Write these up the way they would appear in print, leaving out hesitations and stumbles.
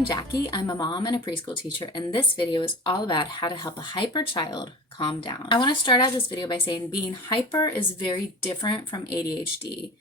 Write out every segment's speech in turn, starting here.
I'm Jackie. I'm a mom and a preschool teacher, and this video is all about how to help a hyper child calm down. I want to start out this video by saying being hyper is very different from ADHD.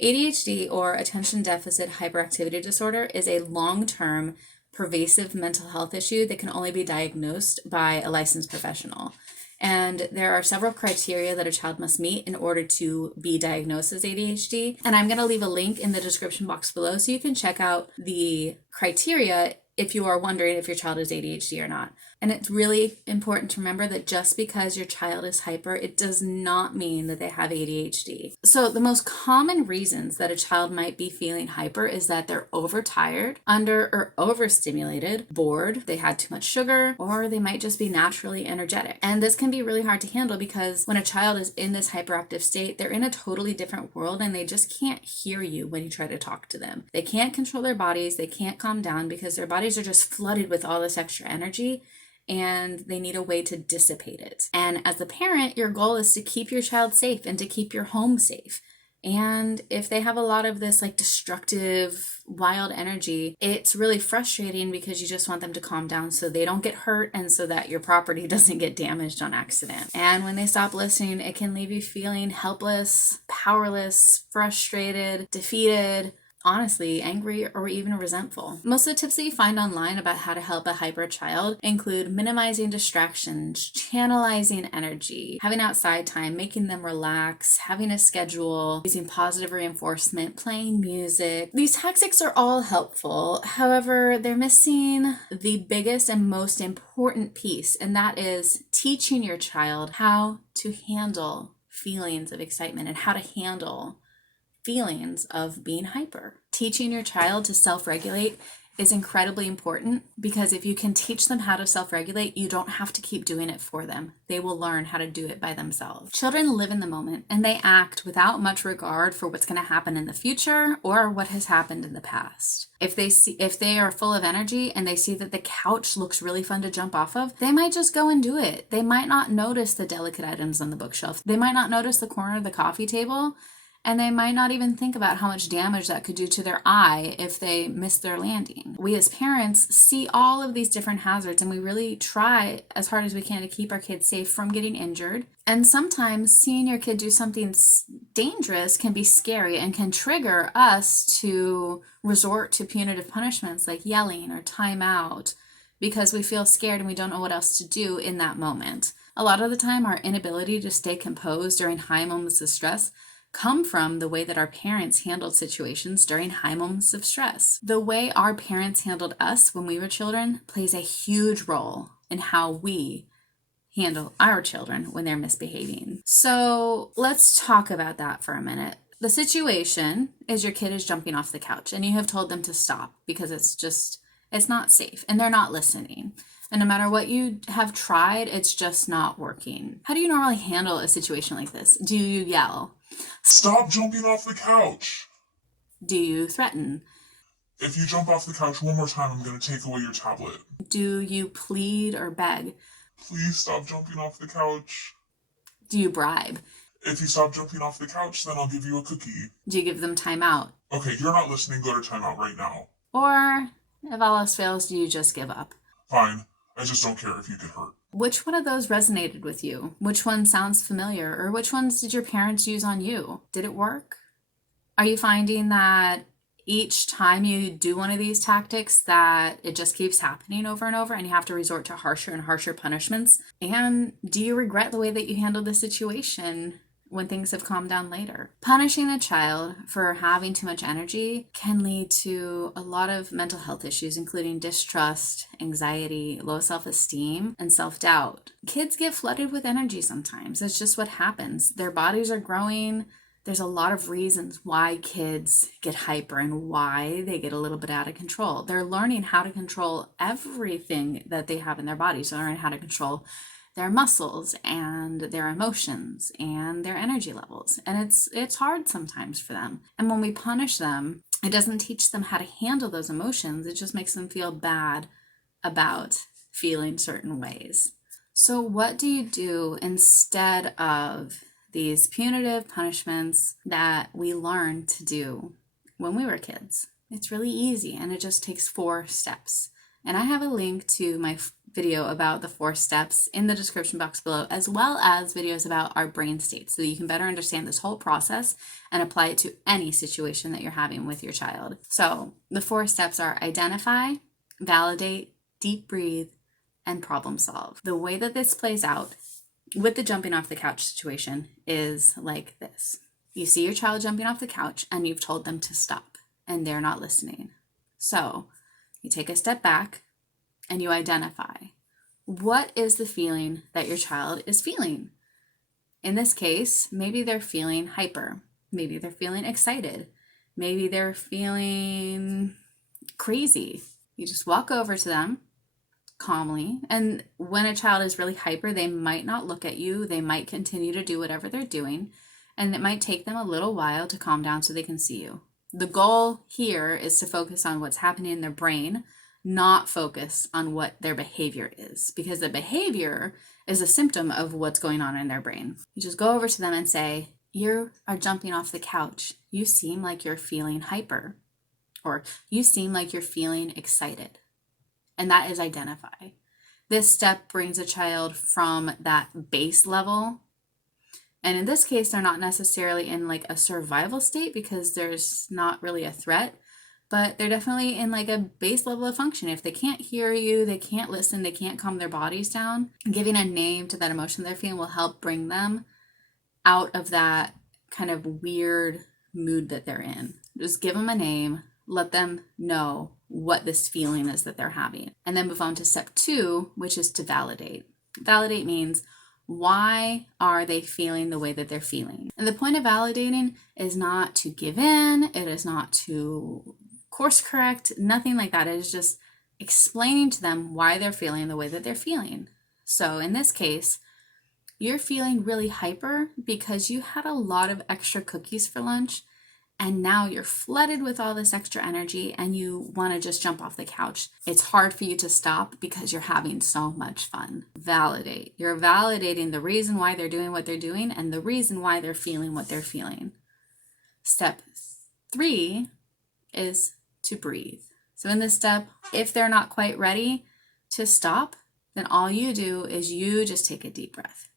ADHD, or attention deficit hyperactivity disorder, is a long-term pervasive mental health issue that can only be diagnosed by a licensed professional. And there are several criteria that a child must meet in order to be diagnosed as ADHD. And I'm going to leave a link in the description box below so you can check out the criteria if you are wondering if your child is ADHD or not. And it's really important to remember that just because your child is hyper, it does not mean that they have ADHD. So the most common reasons that a child might be feeling hyper is that they're overtired, under or overstimulated, bored, they had too much sugar, or they might just be naturally energetic. And this can be really hard to handle because when a child is in this hyperactive state, they're in a totally different world and they just can't hear you when you try to talk to them. They can't control their bodies, they can't calm down because their bodies are just flooded with all this extra energy, and they need a way to dissipate it. And as a parent, your goal is to keep your child safe and to keep your home safe. And if they have a lot of this like destructive, wild energy, it's really frustrating because you just want them to calm down so they don't get hurt and so that your property doesn't get damaged on accident. And when they stop listening, it can leave you feeling helpless, powerless, frustrated, defeated, honestly, angry, or even resentful. Most of the tips that you find online about how to help a hyper child include minimizing distractions, channelizing energy, having outside time, making them relax, having a schedule, using positive reinforcement, playing music. These tactics are all helpful. However, they're missing the biggest and most important piece, and that is teaching your child how to handle feelings of excitement and how to handle feelings of being hyper. Teaching your child to self-regulate is incredibly important because if you can teach them how to self-regulate, you don't have to keep doing it for them. They will learn how to do it by themselves. Children live in the moment and they act without much regard for what's going to happen in the future or what has happened in the past. If they are full of energy and they see that the couch looks really fun to jump off of, they might just go and do it. They might not notice the delicate items on the bookshelf. They might not notice the corner of the coffee table. And they might not even think about how much damage that could do to their eye if they miss their landing. We as parents see all of these different hazards and we really try as hard as we can to keep our kids safe from getting injured. And sometimes seeing your kid do something dangerous can be scary and can trigger us to resort to punitive punishments like yelling or time out because we feel scared and we don't know what else to do in that moment. A lot of the time, our inability to stay composed during high moments of stress come from the way that our parents handled situations during high moments of stress. The way our parents handled us when we were children plays a huge role in how we handle our children when they're misbehaving. So let's talk about that for a minute. The situation is your kid is jumping off the couch and you have told them to stop because it's not safe and they're not listening. And no matter what you have tried, it's just not working. How do you normally handle a situation like this? Do you yell? Stop jumping off the couch! Do you threaten? If you jump off the couch one more time, I'm going to take away your tablet. Do you plead or beg? Please stop jumping off the couch. Do you bribe? If you stop jumping off the couch, then I'll give you a cookie. Do you give them time out? Okay, you're not listening, go to timeout right now. Or, if all else fails, do you just give up? Fine, I just don't care if you get hurt. Which one of those resonated with you? Which one sounds familiar? Or which ones did your parents use on you? Did it work? Are you finding that each time you do one of these tactics that it just keeps happening over and over and you have to resort to harsher and harsher punishments? And do you regret the way that you handled the situation when things have calmed down later? Punishing a child for having too much energy can lead to a lot of mental health issues, including distrust, anxiety, low self-esteem, and self-doubt. Kids get flooded with energy sometimes. It's just what happens. Their bodies are growing. There's a lot of reasons why kids get hyper and why they get a little bit out of control. They're learning how to control everything that they have in their bodies. They're learning how to control their muscles and their emotions and their energy levels. And it's hard sometimes for them. And when we punish them, it doesn't teach them how to handle those emotions. It just makes them feel bad about feeling certain ways. So what do you do instead of these punitive punishments that we learned to do when we were kids? It's really easy, and it just takes 4 steps. And I have a link to my video about the 4 steps in the description box below, as well as videos about our brain state, so that you can better understand this whole process and apply it to any situation that you're having with your child. So the 4 steps are identify, validate, deep breathe, and problem solve. The way that this plays out with the jumping off the couch situation is like this. You see your child jumping off the couch and you've told them to stop and they're not listening. So you take a step back and you identify, what is the feeling that your child is feeling? In this case, maybe they're feeling hyper. Maybe they're feeling excited. Maybe they're feeling crazy. You just walk over to them calmly. And when a child is really hyper, they might not look at you. They might continue to do whatever they're doing. And it might take them a little while to calm down so they can see you. The goal here is to focus on what's happening in their brain, not focus on what their behavior is, because the behavior is a symptom of what's going on in their brain. You just go over to them and say, you are jumping off the couch. You seem like you're feeling hyper, or you seem like you're feeling excited. And that is identify. This step brings a child from that base level. And in this case, they're not necessarily in like a survival state because there's not really a threat, but they're definitely in like a base level of function. If they can't hear you, they can't listen, they can't calm their bodies down, giving a name to that emotion they're feeling will help bring them out of that kind of weird mood that they're in. Just give them a name, let them know what this feeling is that they're having, and then move on to step 2, which is to validate. Validate means, why are they feeling the way that they're feeling? And the point of validating is not to give in, it is not to course correct, nothing like that. It is just explaining to them why they're feeling the way that they're feeling. So in this case, you're feeling really hyper because you had a lot of extra cookies for lunch, and now you're flooded with all this extra energy and you want to just jump off the couch. It's hard for you to stop because you're having so much fun. Validate. You're validating the reason why they're doing what they're doing and the reason why they're feeling what they're feeling. Step 3 is to breathe. So in this step, if they're not quite ready to stop, then all you do is you just take a deep breath.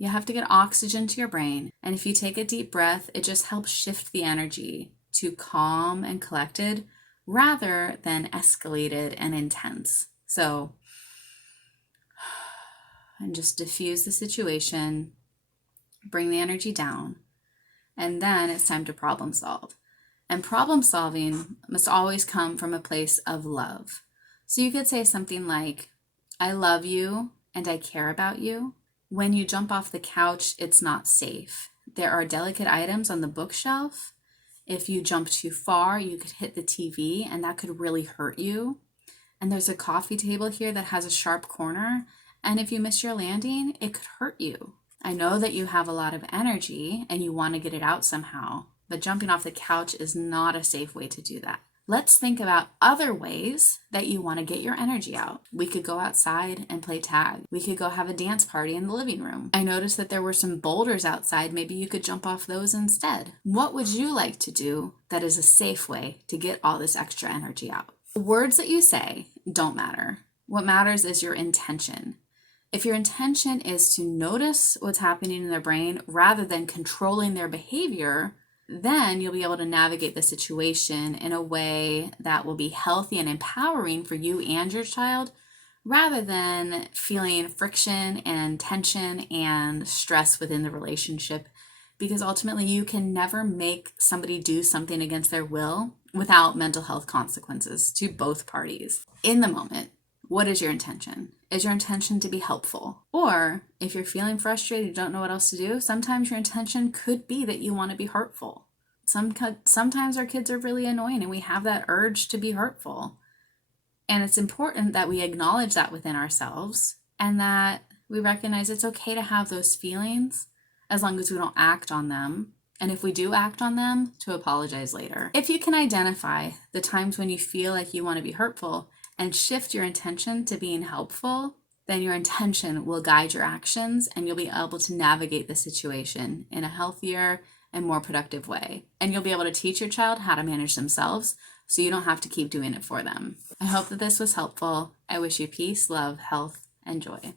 You have to get oxygen to your brain. And if you take a deep breath, it just helps shift the energy to calm and collected rather than escalated and intense. So, and just diffuse the situation, bring the energy down, and then it's time to problem solve. And problem solving must always come from a place of love. So you could say something like, I love you and I care about you. When you jump off the couch, it's not safe. There are delicate items on the bookshelf. If you jump too far, you could hit the TV and that could really hurt you. And there's a coffee table here that has a sharp corner. And if you miss your landing, it could hurt you. I know that you have a lot of energy and you want to get it out somehow, but jumping off the couch is not a safe way to do that. Let's think about other ways that you want to get your energy out. We could go outside and play tag. We could go have a dance party in the living room. I noticed that there were some boulders outside. Maybe you could jump off those instead. What would you like to do that is a safe way to get all this extra energy out? The words that you say don't matter. What matters is your intention. If your intention is to notice what's happening in their brain rather than controlling their behavior, then you'll be able to navigate the situation in a way that will be healthy and empowering for you and your child, rather than feeling friction and tension and stress within the relationship. Because ultimately, you can never make somebody do something against their will without mental health consequences to both parties. In the moment, what is your intention? Is your intention to be helpful? Or if you're feeling frustrated, you don't know what else to do, sometimes your intention could be that you want to be hurtful. Sometimes our kids are really annoying and we have that urge to be hurtful. And it's important that we acknowledge that within ourselves and that we recognize it's okay to have those feelings as long as we don't act on them. And if we do act on them, to apologize later. If you can identify the times when you feel like you want to be hurtful and shift your intention to being helpful, then your intention will guide your actions and you'll be able to navigate the situation in a healthier and more productive way. And you'll be able to teach your child how to manage themselves so you don't have to keep doing it for them. I hope that this was helpful. I wish you peace, love, health, and joy.